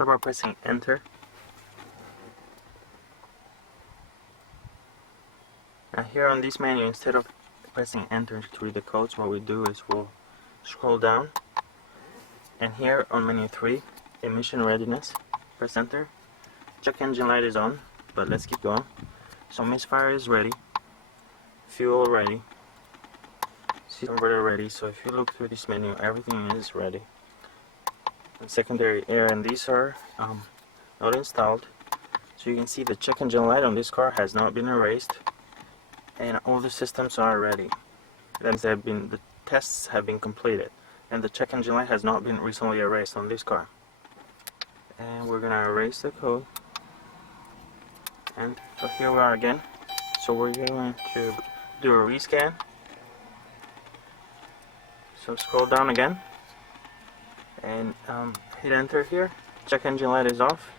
start by pressing enter. Now here on this menu, instead of pressing enter to read the codes, what we do is we'll scroll down, and here on menu 3, Emission Readiness, press enter. Check engine light is on, but let's keep going. So misfire is ready, fuel ready, system converter ready. So if you look through this menu, everything is ready. And secondary air and these are not installed. So you can see the check engine light on this car has not been erased, and all the systems are ready. That means the tests have been completed, and the check engine light has not been recently erased on this car. And we're gonna erase the code, and so here we are again. So we're going to do a rescan. So scroll down again and hit enter here. Check engine light is off.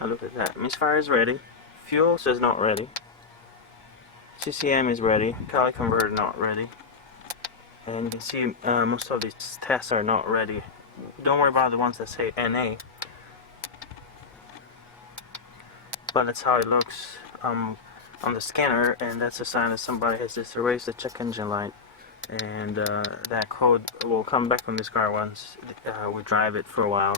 Now look at that. Misfire is ready. Fuel says not ready. CCM is ready. Cali converter not ready. And you can see most of these tests are not ready. Don't worry about the ones that say NA. But that's how it looks on the scanner, and that's a sign that somebody has just erased the check engine light. And that code will come back on this car once we drive it for a while.